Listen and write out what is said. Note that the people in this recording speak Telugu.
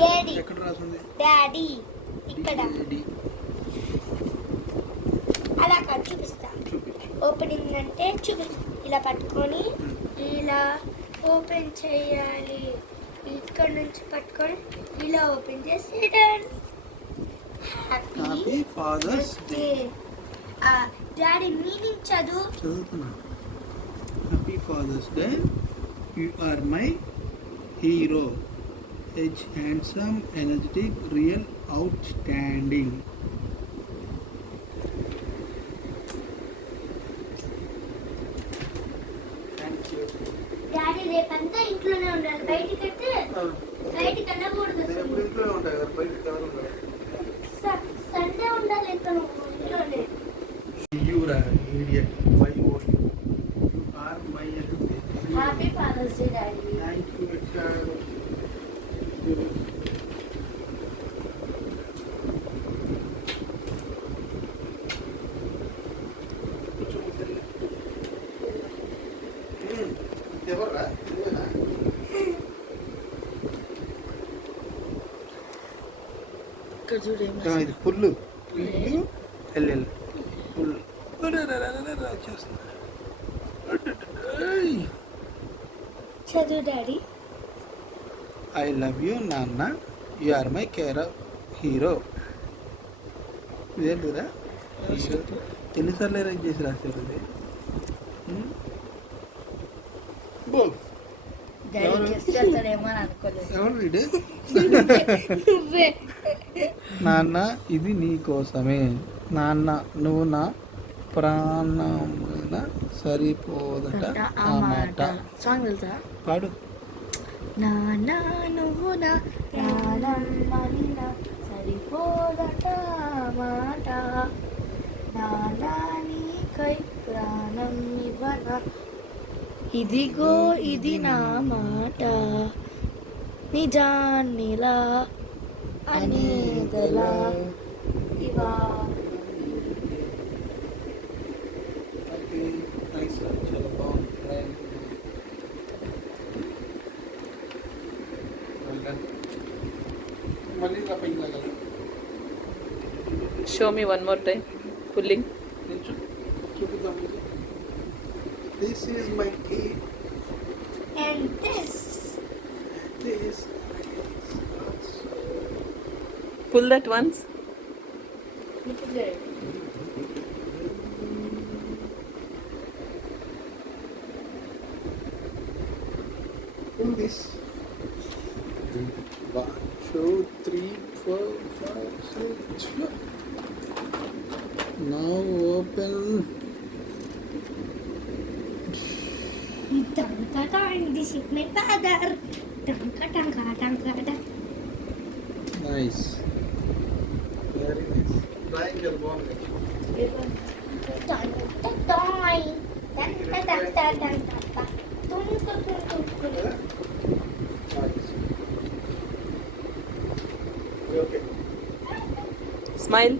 డాడీ ఎక్కడ రాసింది? డాడీ ఇక్కడ డాడీ. అలా కాదు, చూపిస్తా. చూపించు. ఓపెనింగ్ అంటే ఇలా పట్టుకొని ఇలా ఓపెన్ చేయాలి. ఇక్కడ నుంచి పట్టుకొని ఇలా ఓపెన్ చేసి happy father's day. Daddy meaning చదువుతున్నా. Happy father's day. You are my hero. As handsome, energetic, real, outstanding. Daddy రేపంతా ఇంట్లోనే ఉండాలి, బయటికి అయితే బయటికి వెళ్ళకూడదు. ఇంట్లోనే ఉంటాయి కదా, బయటికి సండే ఉండాలి ఇక్కడ ఇంట్లోనే. యూరా idiot. Why oh you are my happy father's day daddy. Thank you. ఎవర్రా? ఇది పుల్లు. ఎల్ఎల్ పుల్లు వచ్చేస్తుంది. చదువు డాడీ. ఐ లవ్ యూ నాన్న. You are my care hero. ఇదేంటిరా? ఎన్నిసార్లు అరేంజ్ చేసి రాశారు ఇది? ఎవరు వీడు? నాన్న ఇది నీ కోసమే. నాన్న నువ్వు నా ప్రాణమైన సరిపోదట ఆ మాట. సాంగ్ తెలుసా? పాడు. నాన్న నువ్వు నా ప్రాణమైన సరిపోదట మాట. నాన్న నీకై ప్రాణం ఇవ్వన. ఇదిగో ఇది నా మాట, నిజాన్నిలా అనేదలా ఇవా. Show me one more time. Pulling. This is my gift. And this. Pull that once. Pull this. 1, 2, 3, 4, 5, 6. Now open. This is my father. Nice. Very nice. Drawing your bone. Smile.